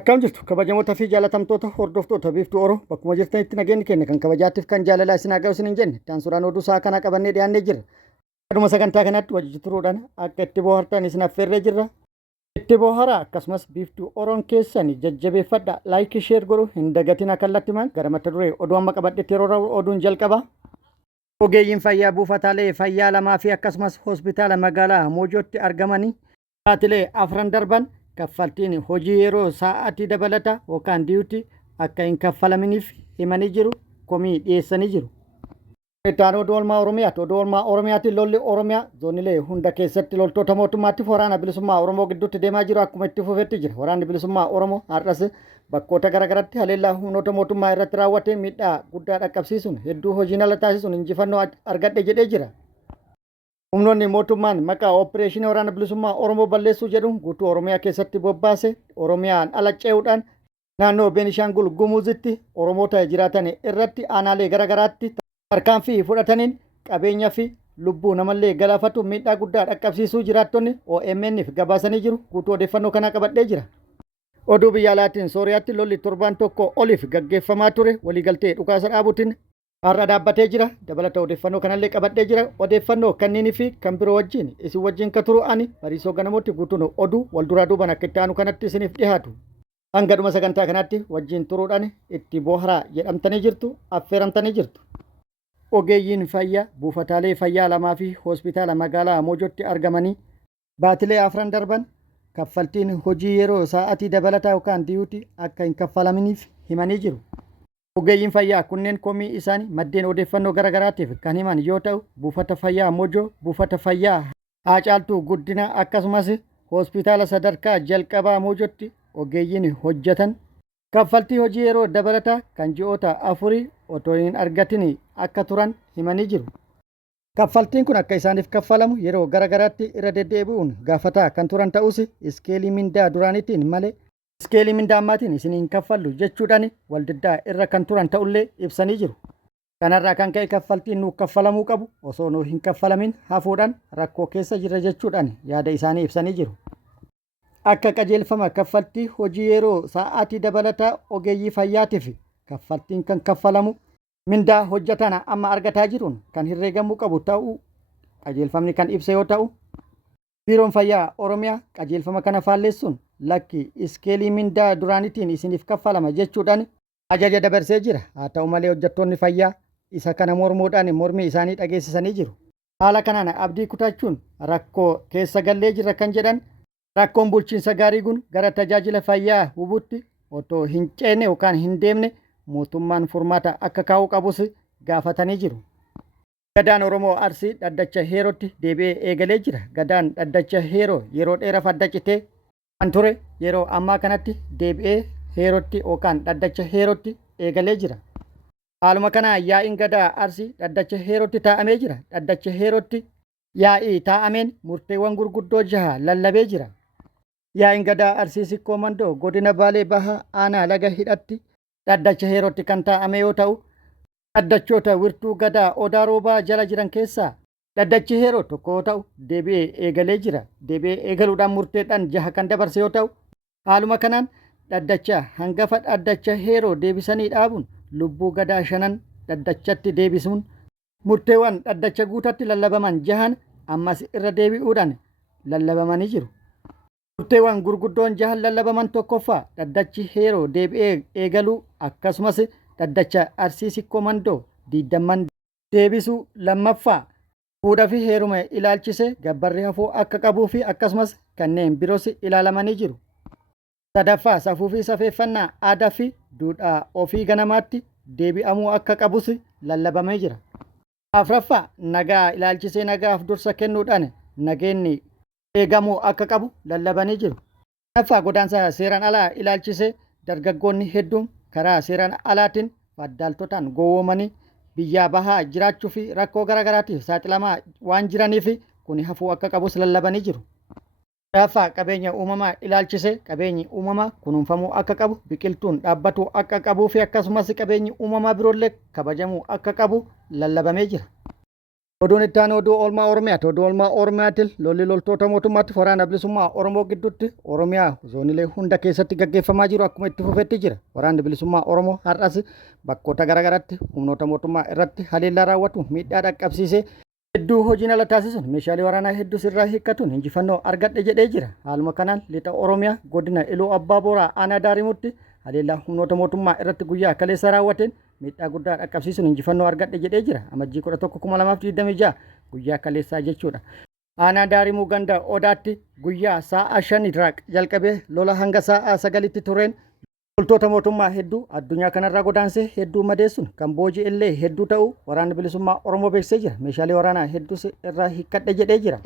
Akkam jirtu kabajamoota fi jaalatamtoota hordoftoota biiftuu Oroo bakkuma jirtanitti nageenyi keenya kan kabajaatiif kan jaalalaa isin haa ga'u isin hin jenne taansuudhaan oduu isaa kana qabannee dhiyaannee jirra. Aduma sagantaa kanatti wajji turuudhaan akka itti bohaartan isin affeerree jirra. Itti bohaaraa akkasumas biiftuu Oroon keessan jajjabeeffadha laayikii sheer godhu hin dagatina kallattimaan gara mata duree oduu amma qabadhetti yeroo oduun jalqaba. Ogeeyyiin fayyaa buufataalee fayyaa lamaa fi akkasumas hospitaala magaalaa Moojootti argamanii baatilee afran darban kaffaltiin hojii yeroo sa'aatii dabalata yookaan diyuutii akka hin kaffalaminiif himanii jiru komii dhiyeessanii jiru. Itaan oduu oolmaa Oromiyaatti oduu oolmaa Oromiyaatti lolli Oromiyaa zoonilee hunda keessatti loltoota mootummaatti waraana bilisummaa Oromoo gidduutti deemaa jiru akkuma itti fufetti jira. Waraanni bilisummaa Oromoo har'as bakkoota garaagaraatti haleellaa humnoota mootummaa irratti raawwatee miidhaa guddaa dhaqqabsiisuun hedduu hojiin ala taasisuun injifannoo argadhe jedhee jira. Humnoonni mootummaan maqaa opereeshinii waraana bilisummaa Oromoo balleessuu jedhuun guutuu Oromiyaa keessatti bobbaase Oromiyaan ala ce'uudhaan naannoo Beenishaangul Gumuuzitti Oromoota jiraatan irratti aanaalee garaagaraatti tarkaanfii fudhataniin qabeenyaa fi lubbuu namallee galaafatu miidhaa guddaa dhaqqabsiisuu jiraattonni OMN'if gabaasanii jiru. Guutuu odeeffannoo kanaa qabadhee jira. Oduu biyya alaatiin Sooriyaatti lolli torbaan tokko oliif gaggeeffamaa ture waliigaltee dhukaasa dhaabuutiin har'a dhaabbatee jira. Dabalata odeeffannoo kanallee qabadhee jira. Odeeffannoo kanneenii fi kan biroo wajjin isin wajjin kan turu ani Bariisoo Ganamooti guutuun oduu wal duraa duuban akka itti aanu kanatti isiniif dhiyaatu. Hanga dhuma sagantaa kanaatti wajjin turuudhaan itti bohaaraa jedhamtanii jirtu affeeramtanii jirtu. Ogeeyyiin fayyaa buufataalee fayyaa lamaa fi hospitaala magaalaa Moojootti argamanii baatilee afran darban kaffaltiin hojii yeroo sa'aatii dabalataa yookaan diyuutii akka hin kaffalaminiif himanii jiru. Ogeeyyiin fayyaa kunneen komii isaanii maddeen odeeffannoo garaagaraatiif kan himan yoo ta'u buufata fayyaa Moojoo, buufata fayyaa Haacaaltuu Guddinaa akkasumas hospitaala sadarkaa jalqabaa Moojootti ogeeyyiin hojjetan kaffaltii hojii yeroo dabalataa kan ji'oota afurii otoo hin argatin akka turan himanii jiru. Kaffaltiin kun akka isaaniif kaffalamu yeroo garaagaraatti irra deddeebi'uun gaafataa kan turan ta'us iskeelii mindaa duraaniitiin malee iskeelii mindaa ammaatiin isin hin kaffallu jechuudhaan waldiddaa irra kan turan ta'ullee ibsanii jiru. Kanarraa kan ka'e kaffaltiin nuuf kaffalamuu qabu osoo nuuf hin kaffalamin hafuudhaan rakkoo keessa jirra jechuudhaan yaada isaanii ibsanii jiru. Akka qajeelfama kaffaltii hojii yeroo sa'aatii dabalataa ogeeyyii fayyaatiif kaffaltiin kan kaffalamu mindaa hojjetaan amma argataa jiruun kan herreegamuu qabu ta'uu qajeelfamni kan ibse yoo ta'u biiroon fayyaa Oromiyaa qajeelfama kana faalleessuun lakki iskeelii mindaa duraaniitiin isiniif kaffalama jechuudhaan ajaja dabarsee jira. Haa ta'u malee hojjettoonni fayyaa isa kana mormuudhaan mormii isaanii dhageessisanii jiru. Haala kanaan abdii kutachuun rakkoo keessa gallee jirra kan jedhan rakkoon bulchiinsa gaarii kun gara tajaajila fayyaa hubuutti otoo hin ceene yookaan hin deemne mootummaan furmaata akka kaa'uu qabus gaafatanii jiru. Gadaan Oromoo Arsii dhaddacha Heerootti deebi'ee eegalee jira. Gadaan dhaddacha Heeroo yeroo dheeraaf adda citee kan ture yeroo ammaa kanatti deebi'ee Heerootti yookaan dhaddacha Heerootti eegalee jira. Haaluma kanaan yaa'iin gadaa Arsii dhaddacha Heerootti taa'amee jira. Dhaddacha Heerootti yaa'ii taa'ameen murteewwan gurguddoo 6 lallabee jira. Yaa'iin gadaa Arsii Sikkoo Mandoo godina Baalee Bahaa aanaa laga hidhatti dhaddacha Heerootti kan taa'ame yoo ta'u dhaddachoota wirtuu gadaa Odaa Roobaa jala jiran keessaa dhaddachi Heeroo tokko yoo ta'u deebi'ee eegalee jira. Deebi'ee eegaluudhaan murteedhaan 6 kan dabarse yoo ta'u haaluma kanaan dhaddacha hangafa dhaddacha Heeroo deebisanii dhaabuun lubbuu gadaa 5 dhaddachatti deebisuun murteewwan dhaddacha guutatti lallabaman 6 ammas irra deebi'uudhaan lallabamanii jiru. Murteewwan gurguddoon 6 lallabaman tokkoffaa dhaddachi Heeroo deebi'ee eegaluu akkasumas dhaddacha Arsii Sikkoo Mandoo diidamman deebisuu lammaffaa fuudhaa fi heeruma ilaalchise gabbarri hafuu akka qabuu fi akkasumas kanneen biroos ilaalamanii jiru. Sadaffaa safuu fi safeeffannaa aadaa fi duudhaa ofii ganamaatti deebi'amuu akka qabus lallabamee jira. Afraffaa nagaa ilaalchisee nagaaf dursa kennuudhaan nageenyi eegamuu akka qabu lallabanii jiru. Shanaffaa godaansa seeraan alaa ilaalchisee dargaggoonni hedduun karaa seeraan alaatiin faddaaltotaan gowwoomanii biyyaa bahaa jiraachuu fi rakkoo garaagaraatiif saaxilamaa waan jiraniif kun hafuu akka qabus lallabanii jiru. Ja'affaa qabeenya uumamaa ilaalchisee qabeenyi uumamaa kunuunfamuu akka qabu biqiltuun dhaabbatuu akka qabuu fi akkasumas qabeenyi uumamaa biroollee kabajamuu akka qabu lallabamee jira. Oduun itti aanu oduu oolmaa Oromiyaati. Oduu oolmaa Oromiyaatti lolli loltoota mootummaatti waraana bilisummaa Oromoo gidduutti Oromiyaa zoonilee hunda keessatti gaggeeffamaa jiru akkuma itti fufetti jira. Waraanni bilisummaa Oromoo har'as bakkoota garaagaraatti humnoota mootummaa irratti haleellaa raawwatu miidhaa dhaqqabsiisee hedduu hojiin ala taasisuun meeshaalee waraanaa hedduu sirraa hiikkatuun injifannoo argadhe jedhee jira. Haaluma kanaan lixa Oromiyaa godina Iluu Abbaa Booraa aanaa Daarimutti haleellaa humnoota mootummaa irratti guyyaa kaleessa raawwateen miidhaa guddaa dhaqqabsiisuun injifannoo argadhe jedhee jira. Amajjii 11/2026 guyyaa kaleessaa jechuudha. Aanaa Daarimuu ganda Odaatti guyyaa sa'a 5 irraa jalqabee lola hanga sa'a 9tti tureen loltoota mootummaa hedduu addunyaa kanarraa godaansee hedduu madeessuun kan booji illee hedduu ta'uu waraanni bilisummaa Oromoo beeksisee jira. Meeshaalee waraanaa hedduu irraa hiikkadhe jedhee jira.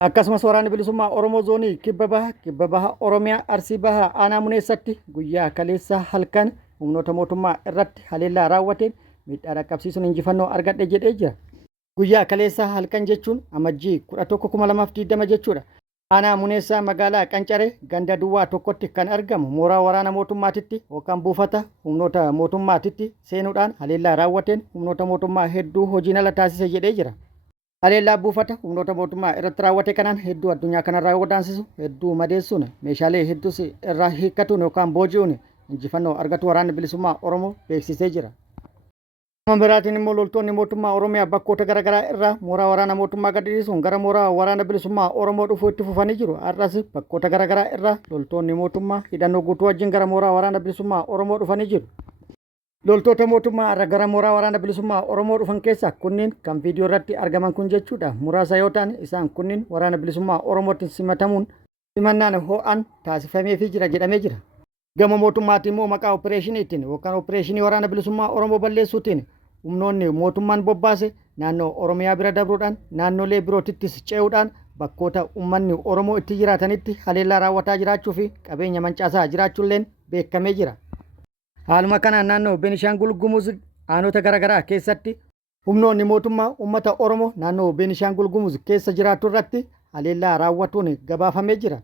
Akkasumas waraanni bilisummaa Oromoo zoonii kibba baha Oromiyaa Arsii baha aanaa Muneessatti guyyaa kaleessaa halkan humnoota mootummaa irratti haleellaa raawwateen miidhaa dhaqqabsiisuun injifannoo argadhe jedhee jira. Guyyaa kaleessaa halkan jechuun amajjii 11/2020 jechuudha. Aanaa Muneessaa magaalaa Qancaree ganda duwwaa tokkotti kan argamu mooraa waraana mootummaatitti yookaan buufata humnoota mootummaatitti seenuudhaan haleellaa raawwateen humnoota mootummaa hedduu hojiin ala taasise jedhee jira. Haleellaa buufata humnoota mootummaa irratti raawwate kanaan hedduu addunyaa kanarraa godaansisu hedduu madeessuun meeshaalee hedduus irraa hiikkatuun yookaan booji'uun injifannoo argatu waraanni bilisummaa Oromoo beeksisee jira. Nama biraatiin immoo loltoonni mootummaa Oromiyaa bakkoota garaagaraa irraa mooraa waraana mootummaa gad dhiisuun gara mooraa waraana bilisummaa Oromoo dhufuu itti fufanii jiru. Har'as bakkoota garaagaraa irraa loltoonni mootummaa hidhannoo guutuu wajjin gara mooraa waraana bilisummaa Oromoo dhufanii jiru. Loltoota mootummaa irra gara mooraa waraana bilisummaa Oromoo dhufan keessaa kunniin kan viidiyoo irratti argaman kun jechuudha. Muraasa yoo ta'an isaan kunniin waraana bilisummaa Oromootiin simatamuun simannaan ho'aan taasifameefii jira jedhamee jira. Gama mootummaatiin immoo maqaa opereeshiniitiin yookaan opereeshinii waraana bilisummaa Oromoo balleessuutiin humnoonni mootummaan bobbaase naannoo Oromiyaa bira dabruudhaan naannolee birootittis ce'uudhaan bakkoota uummanni Oromoo itti jiraatanitti haleellaa raawwataa jiraachuu fi qabeenya mancaasaa jiraachuulleen beekamee jira. Haaluma kanaan naannoo Beenishaangul Gumuz aanota garaagaraa keessatti humnoonni mootummaa uummata Oromoo naannoo Beenishaangul Gumuz keessa jiraatu irratti haleellaa raawwatuun gabaafamee jira.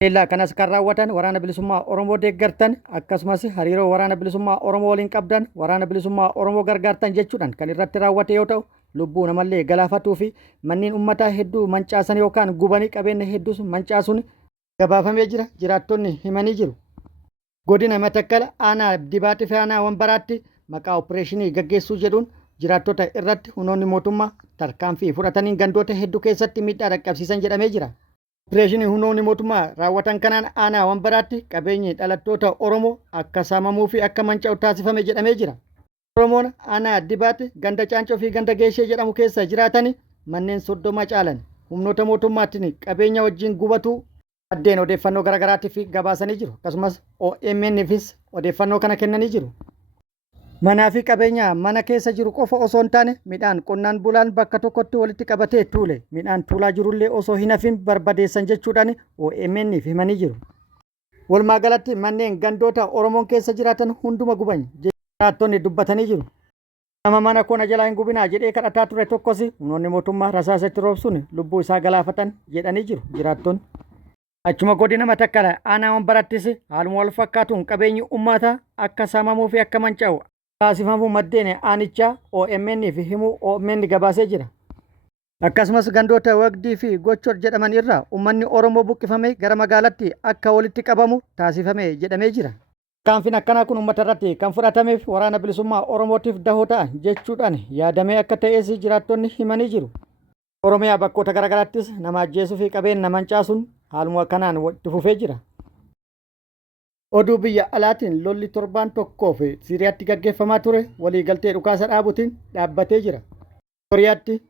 Haleellaa kanas kan raawwatan waraana bilisummaa Oromoo deeggartan akkasumas hariiroo waraana bilisummaa Oromoo waliin qabdan waraana bilisummaa Oromoo gargaartan jechuudhaan kan irratti raawwate yoo ta'u lubbuu namallee galaafatuu fi manneen uummataa hedduu mancaasan yookaan gubanii qabeenya hedduus mancaasuun gabaafamee jira. Jiraattonni himanii jiru. Godina Matakkal aanaa Dibaatii fi aanaa Wambaraatti maqaa opereeshinii gaggeessuu jedhuun jiraattota irratti humnoonni mootummaa tarkaanfii fudhataniin gandoota hedduu keessatti miidhaa dhaqqabsiisan jedhamee jira. Opereeshinii humnoonni mootummaa raawwatan kanaan aanaa Wambaraatti qabeenyi dhalattoota Oromoo akka saamamuu fi akka manca'u taasifame jedhamee jira. Oromoon aanaa Dibaatii ganda Caancoo fi ganda Geeshee jedhamu keessa jiraatan manneen 30 caalan humnoota mootummaatiin qabeenya wajjin gubatu addeen odeeffannoo garaagaraatiif gabaasanii jiru. Akkasumas OMN'fis odeeffannoo kana kennanii jiru. Manaa fi qabeenya mana keessa jiru qofa osoo hin taane midhaan qonnaan bulaan bakka tokkotti walitti qabatee tuule midhaan tuulaa jirullee osoo hin hafin barbadeessan jechuudhaan OMN'f himanii jiru. Walumaa galatti manneen gandoota Oromoon keessa jiraatan hunduma guban jiraattonni dubbatanii jiru. Nama mana kona jalaa hin gubinaa jedhee kadhataa ture tokkos humnoonni mootummaa rasaasatti roobsuun lubbuu isaa galaafatan jedhanii jiru jiraattonni. Achuma godina Matakkal aanaa Wambarattis haaluma wal fakkaatuun qabeenyi uummataa akka saamamuu fi akka manca'u taasifamuu maddeen aanichaa OMN'f himuu OMN gabaasee jira. Akkasumas gandoota Wagdii fi Gochor jedhaman irraa uummanni Oromoo buqqifamee gara magaalaatti akka walitti qabamu taasifame jedhamee jira. Tarkaanfiin akkanaa kun uummata irratti kan fudhatameef waraana bilisummaa Oromootiif dahoo ta'a jechuudhaan yaadamee akka ta'es jiraattonni himanii jiru. Oromiyaa bakkoota garaagaraattis nama ajjeesuu fi qabeenya mancaasuun haaluma kanaan itti fufee jira. Oduu biyya alaatiin lolli torbaan tokkoof Siiriyaatti gaggeeffamaa ture waliigaltee dhukaasa dhaabuutiin dhaabbatee jira. Sooriyaatti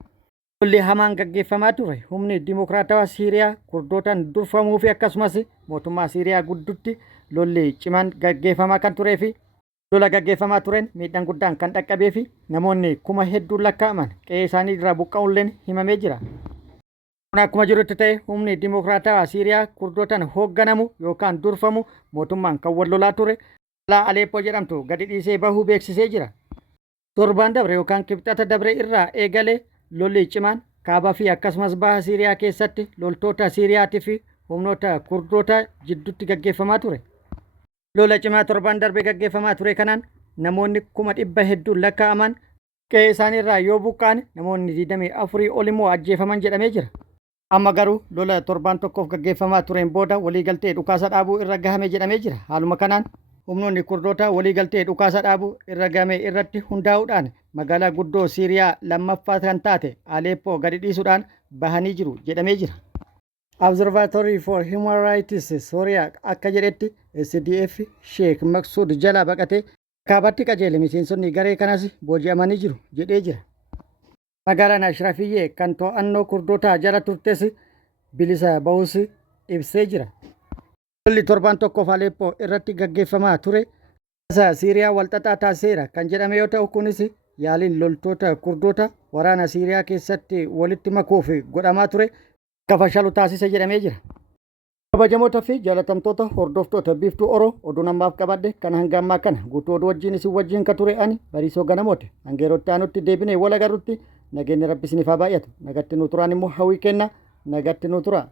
lolli hamaan gaggeeffamaa ture humni dimokiraatawaa Siiriyaa Kurdootaan durfamuu fi akkasumas mootummaa Siiriyaa gidduutti lolli cimaan gaggeeffamaa kan turee fi lola gaggeeffamaa tureen miidhaan guddaan kan dhaqqabee fi namoonni kuma hedduun lakkaa'aman qe'ee isaanii irraa buqqa'uun himamee jira. Kun akkuma jirutti ta'e humni dimokiraatawaa Siiriyaa Kurdootaan hoogganamu yookaan durfamu mootummaan kan wal lolaa ture magaalaa Aleeppoo jedhamtu gadi dhiisee bahuu beeksisee jira. Torbaan dabre yookaan kibxata dabre irraa eegalee lolli cimaan kaabaa fi akkasumas baha Siiriyaa keessatti loltoota Siiriyaatii fi humnoota Kurdoota jidduutti gaggeeffamaa ture. Lola cimaa torbaan darbe gaggeeffamaa ture kanaan namoonni kuma dhibba hedduun lakkaa'aman qe'ee isaaniirraa yoo buqqa'an namoonni 24 ol immoo ajjeefaman jedhamee jira. Amma garuu lola torbaan tokkoof gaggeeffamaa tureen booda waliigaltee dhukaasa dhaabuu irra gahame jedhamee jira. Haaluma kanaan humnoonni Kurdoota waliigaltee dhukaasa dhaabuu irra gahame irratti hundaa'uudhaan magaalaa guddoo Siiriyaa lammaffaa kan taate Aleppoo gadi dhiisuudhaan bahanii jiru jedhamee jira. Observatory for Human Rights Sooriyaa akka jedhetti SDF Sheek Maqsuud jala baqatee kaabatti qajeele miseensonni garee kanas booji'amanii jiru jedhee jira. Magaalaan Ashrafiyyee kan to'annoo Kurdootaa jala turtes bilisa bahus ibsee jira. Lolli torbaan tokkoof Aleppoo irratti gaggeeffamaa ture Siiriyaa walxaxaa taasiseera kan jedhame yoo ta'u kunis yaaliin loltoota Kurdoota waraana Siiriyaa keessatti walitti makuuf godhamaa ture akka fashalu taasise jedhamee jira. Kabajamoota fi jaalatamtoota hordoftoota biiftuu Oroo oduu namaaf qabadhe kan hanga ammaa kana guutuu oduu wajjin isin wajjin ka ture ani Bariisoo Ganamooti. Hanga yerootti aanutti deebinee wal agarrutti nageenyi Rabbi isiniif haa baay'atu. Nagatti nu turaan immoo hawwii kenna. Nagatti nu tura.